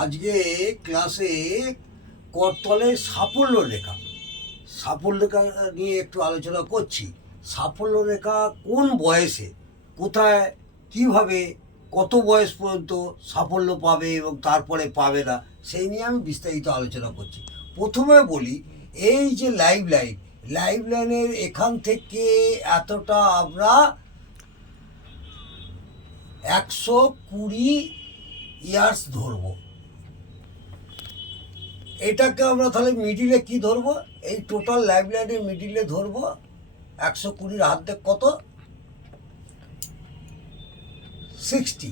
আজকে ক্লাসে করতলের সাফল্য রেখা নিয়ে একটু আলোচনা করছি। সাফল্য রেখা কোন বয়সে, কোথায়, কিভাবে, কত বয়স পর্যন্ত সাফল্য পাবে এবং তারপরে পাবে না, সেই নিয়ে আমি বিস্তারিত আলোচনা করছি। প্রথমে বলি, এই যে লাইফ লাইনের এখান থেকে এতটা আমরা 120 ইয়ার্স ধরবো। এটাকে আমরা তাহলে মিডিলে কি ধরবো? এই টোটাল লাইফ লাইনের মিডিলে ধরবো 120 হাত দেখ কত, 60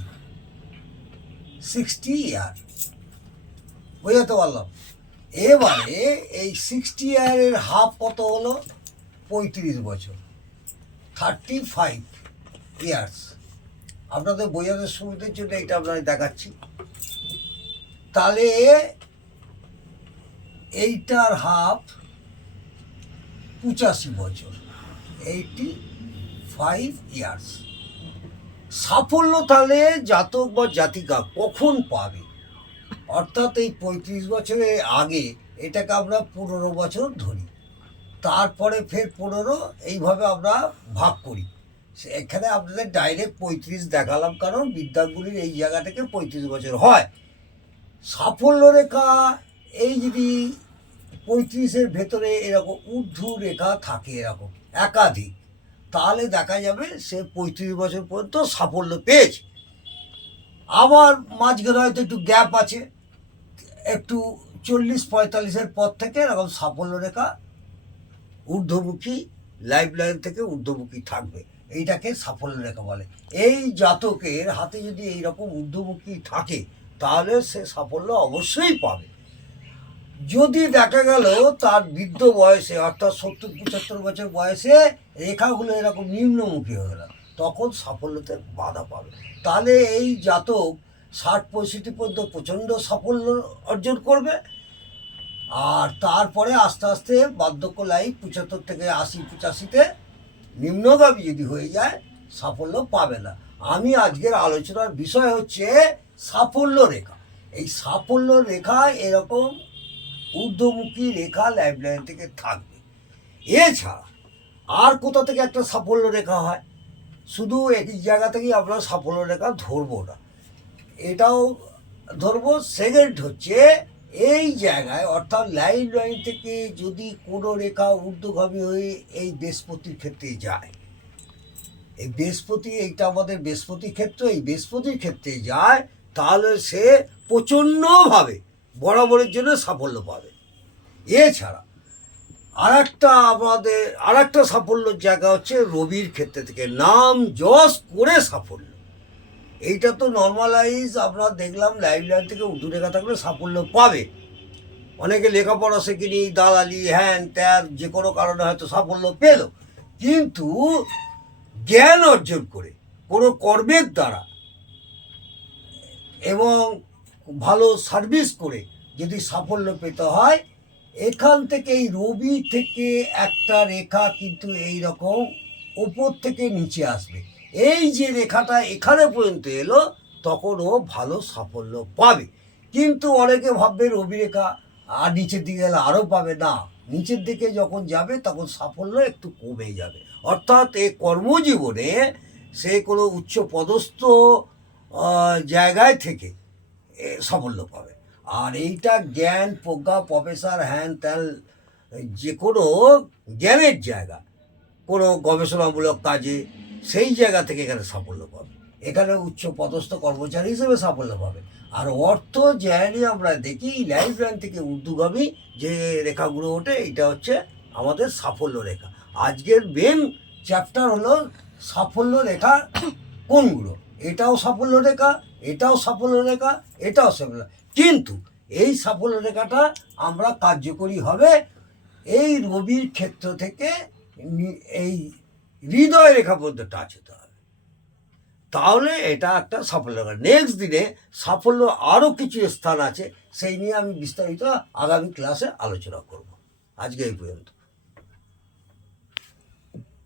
ইয়ার। বুঝতে পারলাম। এবারে এই 60 ইয়ারের হাফ কত হলো? 35 বছর, 35 ইয়ার্স। আপনাদের বোঝাতে সুবিধার জন্য এটা আপনাদের দেখাচ্ছি। তাহলে এইটার হাফ 85 বছর, 85 ইয়ার্স। সাফল্য তাহলে জাতক বা জাতিকা কখন পাবে? অর্থাৎ এই 35 বছরের আগে এটাকে আমরা 15 বছর ধরি, তারপরে ফের 15, এইভাবে আমরা ভাগ করি। এখানে আপনাদের ডাইরেক্ট 35 দেখালাম, কারণ বিদ্যাগুলির এই জায়গা থেকে 35 বছর হয়। সাফল্য রেখা এই যদি 35-এর ভেতরে এরকম ঊর্ধ্ব রেখা থাকে, এরকম একাধিক, তাহলে দেখা যাবে সে 35 বছর পর্যন্ত সাফল্য পেয়েছে। আবার মাঝখানে হয়তো একটু গ্যাপ আছে, একটু 40-45-এর পর থেকে এরকম সাফল্য রেখা ঊর্ধ্বমুখী, লাইফ লাইন থেকে ঊর্ধ্বমুখী থাকবে। এইটাকে সাফল্য রেখা বলে। এই জাতকের হাতে যদি এইরকম ঊর্ধ্বমুখী থাকে তাহলে সে সাফল্য অবশ্যই পাবে। যদি দেখা গেল তার বৃদ্ধ বয়সে, অর্থাৎ 70-75 বছর বয়সে রেখাগুলো এরকম নিম্নমুখী হয়ে গেল, তখন সাফল্যতে বাধা পাবে। তাহলে এই জাতক 60-65 পর্যন্ত প্রচণ্ড সাফল্য অর্জন করবে, আর তারপরে আস্তে আস্তে বার্ধক্য লাইফ 75 থেকে 80-85-তে নিম্নগামী যদি হয়ে যায়, সাফল্য পাবে না। আমি আজকের আলোচনার বিষয় হচ্ছে সাফল্য রেখা। এই সাফল্য রেখা এরকম ঊর্ধ্বমুখী রেখা লাইফ লাইন থেকে থাকবে। এছাড়া আর কোথা থেকে একটা সাফল্য রেখা হয়? শুধু একই জায়গা থেকেই আমরা সাফল্য রেখা ধরবো না, এটাও ধরবো। সেকেন্ড হচ্ছে এই জায়গায়, অর্থাৎ লাইফ লাইন থেকে যদি কোনো রেখা ঊর্ধ্বগামী হয়ে এই বৃহস্পতির ক্ষেত্রে যায়, এই বৃহস্পতি, এইটা আমাদের বৃহস্পতি ক্ষেত্র, এই বৃহস্পতির ক্ষেত্রে যায়, তাহলে সে প্রচণ্ডভাবে বরাবরের জন্য সাফল্য পাবে। এছাড়া আরেকটা সাফল্যের জায়গা হচ্ছে রবির ক্ষেত্রে থেকে নাম যশ করে সাফল্য। এইটা তো নর্মালাইজ আমরা দেখলাম, লাইফ লাইন থেকে ঊর্ধ্ব রেখা থাকলে সাফল্য পাবে। অনেকে লেখাপড়া শেখেনি, দালালি, হ্যান ত্যান, যে কোনো কারণে হয়তো সাফল্য পেল, কিন্তু জ্ঞান অর্জন করে কোনো কর্মের দ্বারা এবং ভালো সার্ভিস করে যদি সাফল্য পেতে হয়, এখান থেকে এই রবি থেকে একটা রেখা কিন্তু এই রকম ওপর থেকে নিচে আসবে। এই যে রেখাটা এখানে পর্যন্ত এলো, তখন ও ভালো সাফল্য পাবে। কিন্তু অনেকে ভাববে রবি রেখা আর নিচের দিকে গেলে আরও পাবে না, নিচের দিকে যখন যাবে তখন সাফল্য একটু কমে যাবে। অর্থাৎ এই কর্মজীবনে সে কোনো উচ্চ পদস্থ জায়গায় থেকে সাফল্য পাবে। আর এইটা জ্ঞান, প্রজ্ঞা, প্রফেসর, হ্যান ত্যান, যে কোনো জ্ঞানের জায়গা, কোনো গবেষণামূলক কাজে, সেই জায়গা থেকে এখানে সাফল্য পাবে। এখানে উচ্চ পদস্থ কর্মচারী হিসেবে সাফল্য পাবে। আর অর্থ জ্ঞানী আমরা দেখি লাইফ লাইন থেকে ঊর্ধ্বগামী যে রেখাগুলো ওঠে, এটা হচ্ছে আমাদের সাফল্য রেখা। আজকের মেন চ্যাপ্টার হলো সাফল্য রেখা কোনগুলো। এটাও সাফল্য রেখা, এটাও সাফল্য রেখা, এটাও সাফল্য। কিন্তু এই সাফল্য রেখাটা আমরা কার্যকরী হবে এই রবির ক্ষেত্র থেকে এই হৃদয় রেখা পর্যন্ত টাচ হতে হবে, তাহলে এটা একটা সাফল্য রেখা। নেক্সট দিনে সাফল্য আরও কিছু স্থান আছে, সেই নিয়ে আমি বিস্তারিত আগামী ক্লাসে আলোচনা করব। আজকে এই পর্যন্ত।